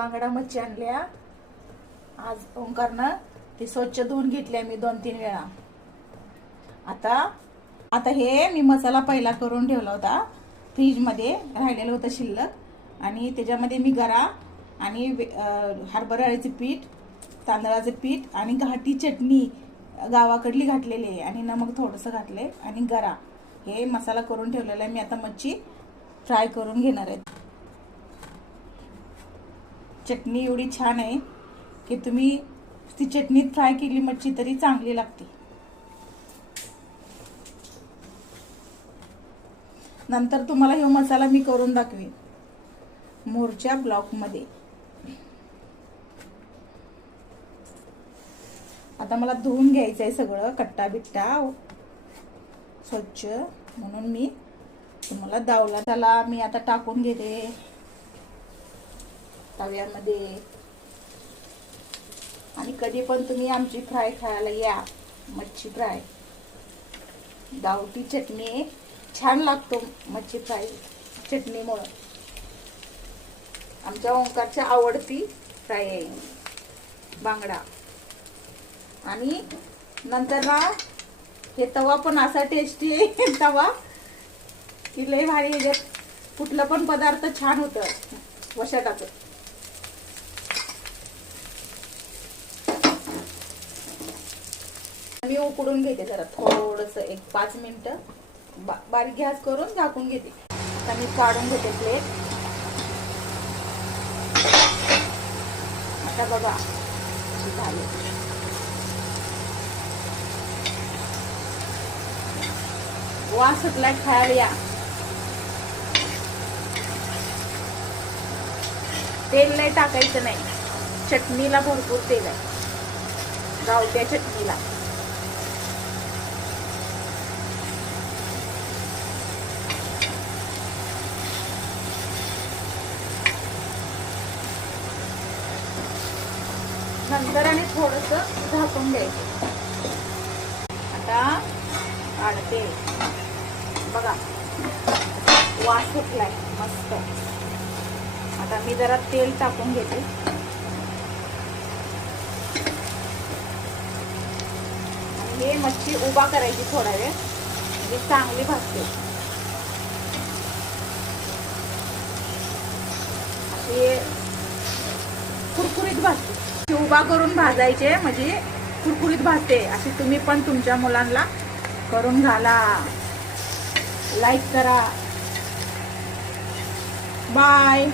बांगडा मच्छी आणल्या आज ओंकारनं. ती स्वच्छ धुवून घेतल्या मी 2-3 वेळा. आता हे मी मसाला पहिला करून ठेवला होता फ्रीज मध्ये, राहिलेलं होतं शिल्लक. आणि त्याच्यामध्ये मी गरा आणि हरभरा डाळीचे पीठ, तांदळाचे पीठ आणि घाटी चटणी गावाकडली घातलेली आहे आणि नमक थोडंसं घातलंय आणि गरा हे मसाला करून ठेवलेला आहे. मी आता मच्छी फ्राय करून घेणार आहे. चटणी एवढी छान आहे की तुम्ही ती चटणीत फ्राय केली मच्छी तरी चांगली लागते. नंतर तुम्हाला हा मसाला मी करून दाखवेन मोरच्या ब्लॉक मध्ये. आता मला धुवून घ्यायचं आहे सगळं कट्टा बिट्टा स्वच्छ, म्हणून मी तुम्हाला दावला. त्याला मी आता टाकून घेते तव्यामध्ये. आणि कधी पण तुम्ही आमची फ्राय खायला या, मच्छी फ्राय. गावठी चटणी छान लागतो मच्छी फ्राय चटणीमुळे. आमच्या ओंकारच्या आवडती फ्राय आहे बांगडा. आणि नंतर ना हे तवा पण असा टेस्टी आहे तवा की लय भारी. ह्याच्यात कुठलं पण पदार्थ छान होतं वशाटाचं. मी उकडून घेते जरा थोडस 1-5 मिनिटं बारीक गॅस करून झाकून घेते. आता मी काढून घेते प्लेट. आता बघा झाले. वास सुटलाय, खायला या. तेल नाही टाकायचं नाही, चटणीला भरपूर तेल आहे गावच्या चटणीला. नंतर आणि थोडस झाकून द्यायचं. आता काढते बघा, वास सुटलाय मस्त. आता मी जरा तेल टाकून घेते. आणि हे मच्छी उभा करायची थोडा वेळ, म्हणजे चांगली भाजते. असे कुरकुरीत भाजते. उभा करून भाजायचे म्हणजे कुरकुरीत भाजते. अशी तुम्ही पण तुमच्या मुलांना करून घाला. लाईक करा. बाय.